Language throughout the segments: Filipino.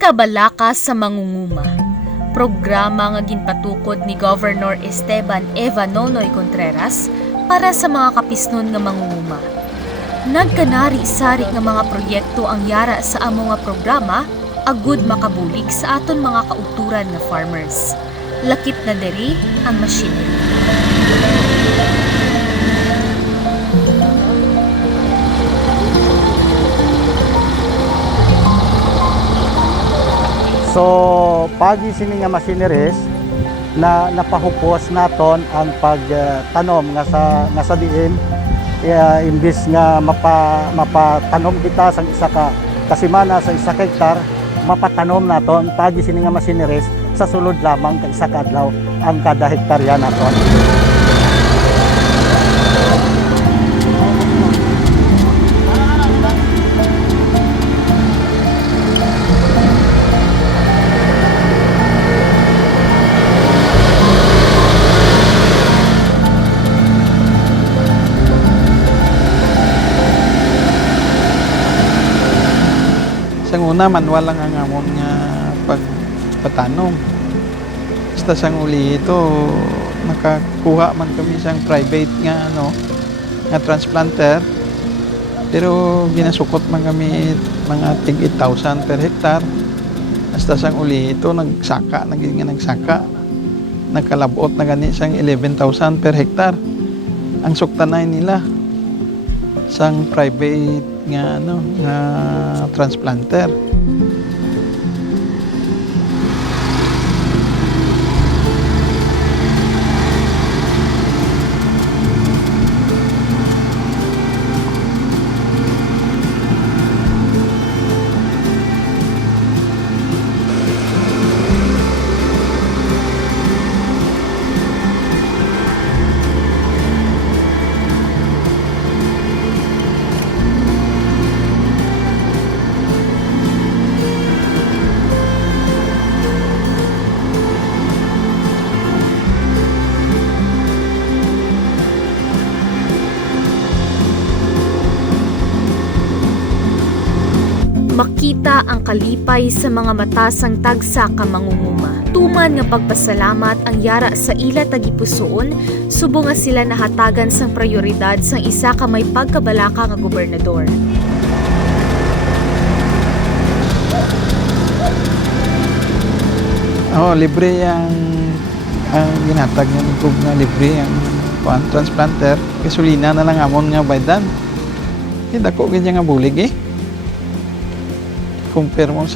Kabalaka sa Mangunguma. Programa nga ginpatukod ni Governor Esteban Eva Nonoy Contreras para sa mga kapisnon nga mangunguma. Nagkanari-sari nga mga proyekto ang yara sa amo nga programa agud makabulig sa aton mga kauturan nga farmers. Lakip na diri ang machinery. So, pagi sini nga machineries na napahupos naton ang pagtanom nga sa diin imbis nga mapatanom kita sa isa ka kasimana sa isa ka hektar, mapatanom naton pagi sini nga machineries sa sulod lamang ka isa ka adlaw ang kada hektarya naton. Sang una, manual lang ang amon nga pagpatanom. Basta sang uli ito, nakakuha man kami sang private nga transplanter. Pero ginasukot man kami mga tig 8,000 per hektar. Basta sang uli ito, nagsaka. Nagkalabot na gani sang 11,000 per hektar. Ang suktanay nila sang private nga transplanter. Makita ang kalipay sa mga mata sang tagsa ka mangunguma. Tuman nga pagpasalamat ang yara sa ila tagipusoon, subo nga sila nahatagan sang prioridad sang isa ka may pagkabalaka nga gobernador. Libre ang ginatag nga nigog nga libre ang transplanter. Gasolina na lang amon nga baydan. Dako ganyan nga bulig compare mo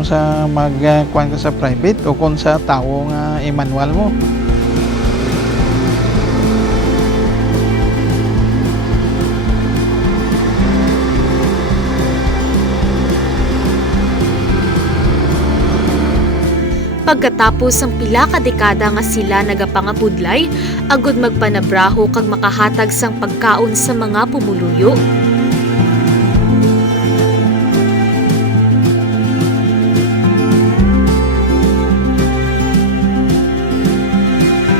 sa magkuhan ka sa private o kung sa tao nga i-manual mo. Pagkatapos ang pila ka dekada nga sila nagapangabudlay, agud magpanabraho kag makahatag sang pagkaon sa mga pumuluyo.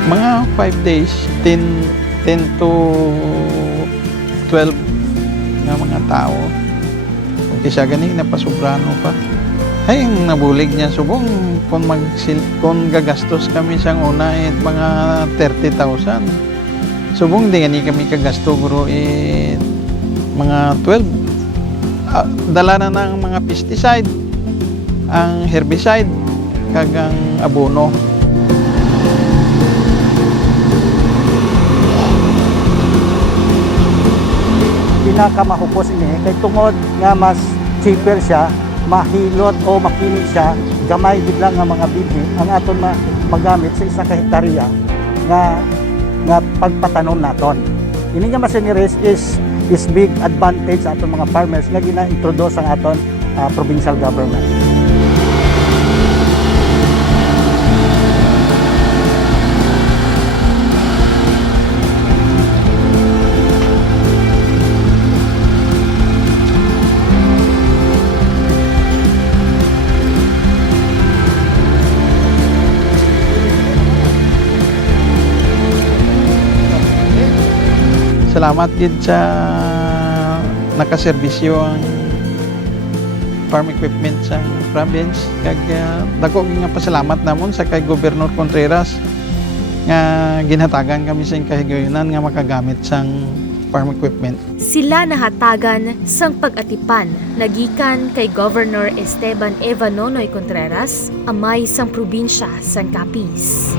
Mga 5 days, 10 to 12 nga mga tao. Kung kisa ganing napasubrano pa. Ay, ang nabulig niya subong kung gagastos kami siyang una mga 30,000. Subong di gani kami kagasto guro mga 12. Dala na ng mga pesticide, ang herbicide, kagang abono. Pinakamahupos ini kay tungod nga mas cheaper siya, mahilot o makini siya, gamay gid lang nga mga bibi ang aton magamit sa isa ka hektarya nga pagpatanom naton. Ini nga machineries is big advantage sa aton mga farmers nga gina-introduce ang aton provincial government. Salamat gid sa nakaserbisyo farm equipment sa province. Kag dako nga pasalamat namon sa kay Gobernador Contreras nga ginhatagan kami sa kahigayonan nga makagamit sang farm equipment. Sila nahatagan sang pag-atipan nagikan kay Governor Esteban Eva Nonoy Contreras, amay sang probinsya sang Capiz.